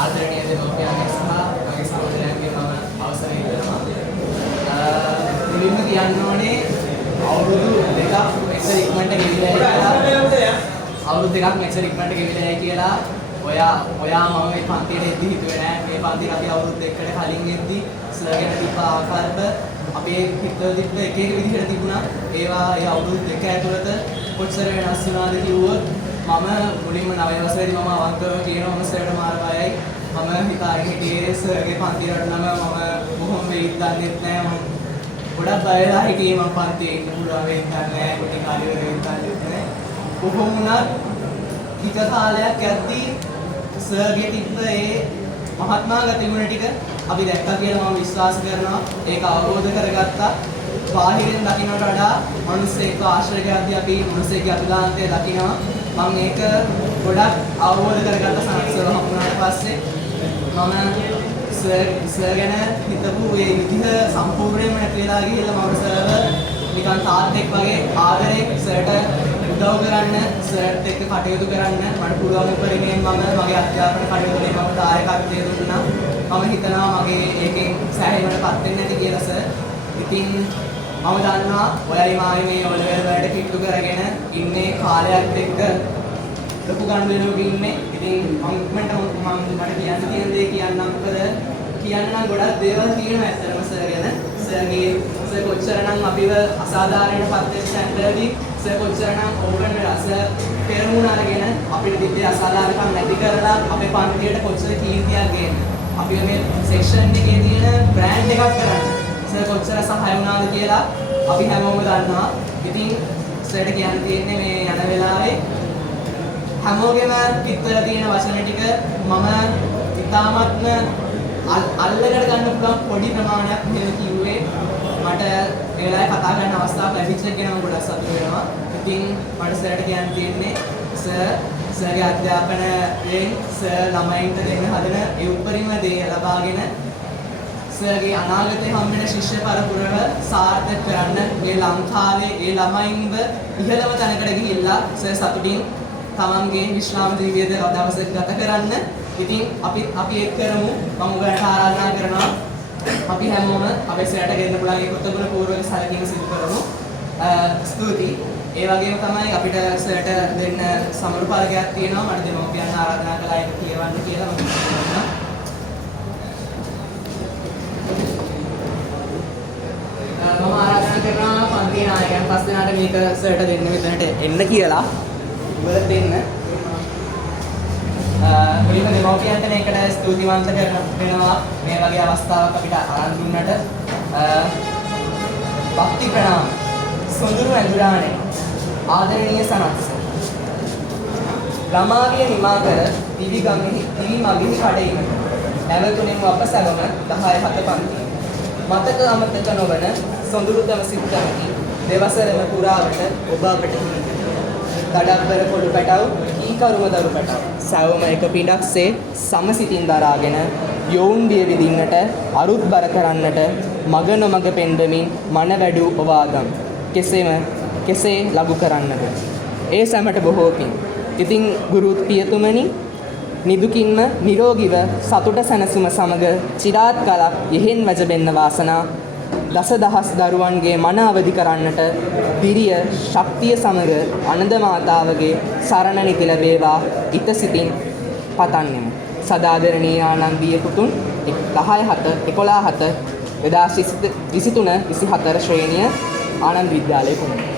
ආදරණීය දෙමව්පියන්ගේ සහ මගේ සහෝදරයන්ගේ මම අවසර ඉල්ලනවා. මුලින්ම කියන්න ඕනේ අවුරුදු දෙකක් මෙච්චර ඉක්මනට ගෙවිලා කියලා ඔයා මම මේ පන්තියට එද්දි හිතුවේ නෑ මේ පන්තියට අපි අවුරුදු දෙකකට කලින් එද්දි සර්ගෙන තිබ්බ ආකල්ප අපේ හිතවල තිබ්බ එක විදිහට තිබුණා. ඒවා ඒ අවුරුදු දෙක ඇතුළත කොච්චර වෙනස් වුණාද කිව්වොත් මම මුලින්ම 9 වසරේදී මම අවංකව කියනවා මම සර්ට මාර බයයි. මම හිතාගෙන හිටියේ සර්ගේ පන්තියට නම් මම බොහොම වෙයිත් දන්නෙත් නෑ. මම ගොඩක් බය වෙලා හිටියේ මම පන්තියේ ඉන්න පුළුවන් වෙයිත් දන්නේ නෑ. කොටි කාලේ වෙයිත් දන්නෙත් නෑ. කොහොම වුණත් ටික කාලයක් යද්දී සර්ගේ තිබ්බ ඒ මහත්මා ගතිගුණ ටික අපි දැක්කා කියලා මම විශ්වාස කරනවා. ඒක අවබෝධ කරගත්තා. බාහිරින් දකින්නට වඩා මිනිස්සෙක් ආශ්‍රයයක්දී අපි මිනිස්සෙක්ගේ අතුලාන්තය දකිනවා. මම ඒක ගොඩක් අවබෝධ කරගත්ත සංස්කෘතිය හම්බුනාට පස්සේ මම සර් ගැන හිතපු ඒ විදිහ සම්පූර්ණයෙන්ම නැති වෙලා ගිහිල්ලා මම සර්ව නිකන් තාත්තෙක් වගේ ආදරෙන් සර්ට උදව් කරන්න සර්ට එක්ක කටයුතු කරන්න මට පුළුවන් උපරිමයෙන් මම මගේ අධ්‍යාපන කටයුතු වලින් මම දායකත්වය දුන්නා. මම හිතනවා මගේ ඒකෙන් සෑහීමකටපත් වෙන්නේ නැති කියලා සර්. ඉතින් මම දන්නවා ඔයයි මායි මේ ඔලෙවල් වලට කිට්ටු කරගෙන ඉන්නේ කාලයක් එක්ක ලොකු ගනුදෙනුවක ඉන්නේ. ඉතින් මට කියන්න තියෙන දේ කියන්නම්. කියන්න ගොඩක් දේවල් තියෙනවා ඇත්තටම සර් ගැන. සර් කොච්චරනම් අපිව අසාධාරණයටපත් වෙච්ච තැනදී සර් කොච්චරනම් ඕපන් වෙලා සර් පෙරමුණ අරගෙන අපිට තිබ්බේ අසාධාරණකම් නැති කරලා අපේ පන්තියට කොච්චර කීර්තියක් ගේන්න. අපි මේ සෙක්ෂන් එකේ තියෙන බ්‍රෑන්ඩ් එකක් කරන්න. සර් කොච්චර සහාය වුණාද කියලා අපි හැමෝම දන්නවා. ඉතින් සර්ට කියන්න තියෙන්නේ මේ යන වෙලාවේ හැමෝගෙම පිටතට තියෙන වචන ටික මම ඉතාමත්ම අල්ලකට ගන්න පුළුවන් පොඩි ප්‍රමාණයක් මෙහෙම කිව්වේ. මට ඒ වෙලාවේ කතා කරන්න අවස්ථාවක් ලැබිච්ච එක ගැන මම ගොඩක් සතුටු වෙනවා. ඉතින් මට සර්ට කියන්න තියෙන්නේ සර්ගේ අධ්‍යාපනයෙන් සර් ළමයින්ට දෙන්න හදන ඒ උපරිම දේ ලබාගෙන සර්ගේ අනාගතයේ හම්බෙන ශිෂ්‍ය පරපුරව සාර්ථක කරන්න මේ ලංකාවේ ඒ ළමයින්ව ඉහළම තැනකට ගිහිල්ලා සර් සතුටින් තමන්ගේ විශ්‍රාම ජීවිතය දවසක් ගත කරන්න. ඉතින් අපි එක් කරමු. මම ඔයාලට ආරාධනා කරනවා අපි හැමෝම අපේ සරට ගෙන්න පුළුවන් ඒ කෘතගුණ පූර්වක සැලකීම සිදු කරමු. ස්තුතියි. ඒ වගේම තමයි අපිට සරට දෙන්න සමරු පළකයක් තියෙනවා. මට දෙමව්පියන් ආරාධනා කළා ඒක කියවන්න කියලා මම කියනවා. මම ආරාධනා කරනවා පන්තියේ නායකයන් පස් දෙනාට මේක සර්ට දෙන්න මෙතනට එන්න කියලා. ඉවර දෙන්න. මුලින්ම දෙමව්පියන්ට මේකට ස්තුතිවන්ත වෙනවා මේ වගේ අවස්ථාවක් අපිට අරන් දුන්නට. භක්ති ප්‍රණාම. සොඳුරු ඇඳුරානේ. ආදරණීය සනත්ස. ළමාවිය නිමා කර දිවි මගෙහි කඩීමට. නැවතුණෙමු අප සැවම 10 පන්තිය. මතක අමතක නොවන සොඳුරුතම සිත්තමකි දෙවසරම පුරාවට ඔබ අපට හිමිට. දඩබ්බර පොඩු පැටව් කීකරුම දරු පැටව් සැවම එක පිටක්සේ සමසිතින් දරාගෙන යොවුන් බිය විදින්නට අරුත් බර කරන්නට මග නොමග පෙන්වමින් මන වැඩූ ඔවාගම් කෙසේ ලඝු කරන්නද ඒ සැමට බොහෝ පින්. ඉතින් ගුරුත් පියතුමනි නිදුකින්ම නිරෝගීව සතුට සැනසුම සමග চিරාත් කලක් යෙහෙන් වැජබෙන්න වාසනා දසදහස් දරුවන්ගේ මන අවදි කරන්නට පිරිය ශක්තිය සමග අනන්ද මාතාවගේ සරණ නිති ලැබේවා ඉත සිතින් පතන්නෙමු. සදාදරණීය ආනන්දීය පුතුන් 10/7 2023 24 ශ්‍රේණිය ආනන්ද විද්‍යාලයේ පුහුණු